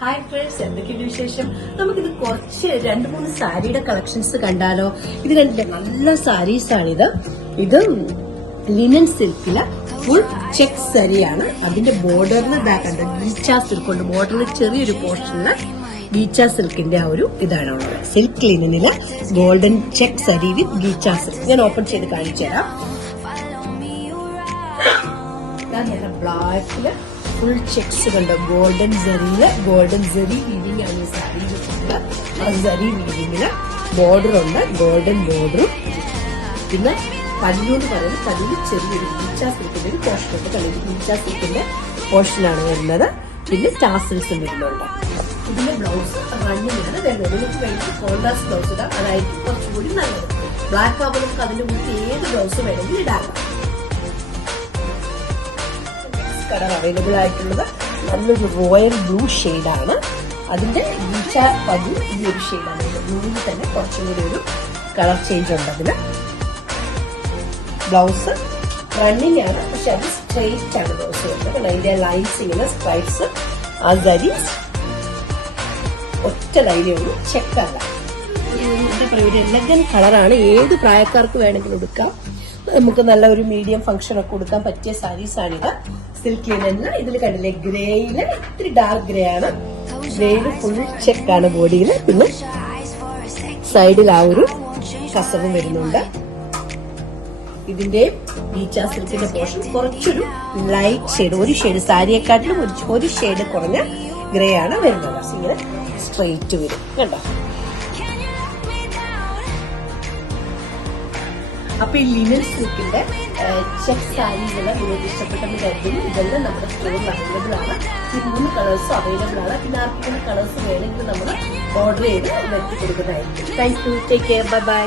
Hi friends, എന്തൊക്കെയുണ്ട് വിശേഷം? നമുക്കിത് കുറച്ച് 2-3 സാരിയുടെ കളക്ഷൻസ് കണ്ടാലോ? ഇത് കണ്ടില്ലേ, നല്ല സാരീസാണിത്. ഇത് ലിനൻ സിൽക്കില് ഫുൾ ചെക്ക് സാരിയാണ്. അതിന്റെ ബോർഡറിന് ബാക്ക് ഉണ്ട് ഗീച്ച സിൽക്ക് ഉണ്ട്. ബോർഡറിൽ ചെറിയൊരു പോർഷനില് ഗീച്ച സിൽക്കിന്റെ ആ ഒരു ഇതാണ് ഉള്ളത്. സിൽക്ക് ലിനനില് ഗോൾഡൻ ചെക്ക് സാരി വിത്ത് ഗീച്ച സിൽക്ക്. ഞാൻ ഓപ്പൺ ചെയ്ത് കാണിച്ചു തരാം. ബ്ലാക്കില് ഫുൾ ചെക്സ് കണ്ടോ, ഗോൾഡൻ സെറിയില് ഗോൾഡൻ സെറി വീവിംഗ് ആണ് ഈ സാരിയില്. ആ സെറി വീവിംഗില് ബോർഡർ ഉണ്ട്, ഗോൾഡൻ ബോർഡറും. പിന്നെ പല്ലു എന്ന് പറയുന്നത് പല്ലിൽ ചെറിയൊരു ഗീച്ച സിൽക്കിന്റെ ഒരു പോർഷൻ ഉണ്ട്. കല്ലിൽ ഗീച്ച സിൽക്കിന്റെ പോർഷനാണ് വരുന്നത്. പിന്നെ ടാസിൽസും വരുന്നുണ്ട്. ഇതിന്റെ ബ്ലൗസ് റണ്ണിലാണ് വരുന്നത്. നിങ്ങൾക്ക് വേണ്ടി കോൺട്രാസ്റ്റ് ബ്ലൗസ് ഇടാം, അതായിരിക്കും കുറച്ചുകൂടി നല്ലത്. ബ്ലാക്ക് ആകുമ്പോൾ നമുക്ക് അതിന്റെ കൂട്ടി ഏത് ബ്ലൗസ് വേണമെങ്കിലും ഇടാം. കളർ അവൈലബിൾ ആയിട്ടുള്ളത് നല്ലൊരു റോയൽ ബ്ലൂ ഷെയ്ഡാണ്. അതിന്റെ ഗീച്ച പല്ലു ഈ ഒരു ഷെയ്ഡാണ്. ബ്ലൂവിൽ തന്നെ കുറച്ചും കൂടി ഒരു കളർ ചേഞ്ച് ഉണ്ട്. അതിന് ബ്ലൗസ് റണ്ണിങ് ആണ്, പക്ഷെ അത് സ്ട്രെയിറ്റ് ആണ് ബ്ലൗസ് വരുന്നത്. അതിന്റെ ലൈൻസ് ഇങ്ങനെ സ്ട്രൈപ്സ്, ആ സരീസ് ഒറ്റ ലൈനേ ഉള്ളൂ, ചെക്കല്ല. എന്താ പറയുക, ഒരു എലഗൻ കളറാണ്. ഏത് പ്രായക്കാർക്ക് വേണമെങ്കിലും എടുക്കാം. നമുക്ക് നല്ല ഒരു മീഡിയം ഫംഗ്ഷൻ ഒക്കെ കൊടുക്കാൻ പറ്റിയ സാരീസാണിത്. സിൽക്ക് ലിനനില് ഇതിൽ കണ്ടില്ലേ, ഗ്രേയില് ഇത്തിരി ഡാർക്ക് ഗ്രേ ആണ്. ഗ്രേയില് ഫുൾ ചെക്കാണ് ബോഡിയില്. പിന്നെ സൈഡിൽ ആ ഒരു കസവും വരുന്നുണ്ട്. ഇതിന്റെ ഗീച്ച സിൽക്കിന്റെ പോർഷൻ കുറച്ചൊരു ലൈറ്റ് ഷെയ്ഡ്, ഒരു ഷെയ്ഡ് സാരിയെക്കാട്ടിലും ഒരു ഷെയ്ഡ് കുറഞ്ഞ ഗ്രേ ആണ് വരുന്നത്. ഇങ്ങനെ സ്ട്രെയിറ്റ് വരും കണ്ടോ. അപ്പൊ ഈ ലിനൻ സിൽക്കിന്റെ ചെക്ക് സാരീകളെല്ലാം നിങ്ങൾക്ക് ഇഷ്ടപ്പെട്ടെന്ന് കരുതുന്നു. ഇതെല്ലാം നമ്മുടെ സ്റ്റോറിൽ അവൈലബിൾ ആണ്. ഈ 3 കളേഴ്സും അവൈലബിൾ ആണ്. പിന്നെ ആർക്കെങ്കിലും കളേഴ്സ് വേണമെങ്കിൽ നമ്മൾ ഓർഡർ ചെയ്ത് വരുത്തി കൊടുക്കുന്നതായിരിക്കും. Thank you, take care, bye bye.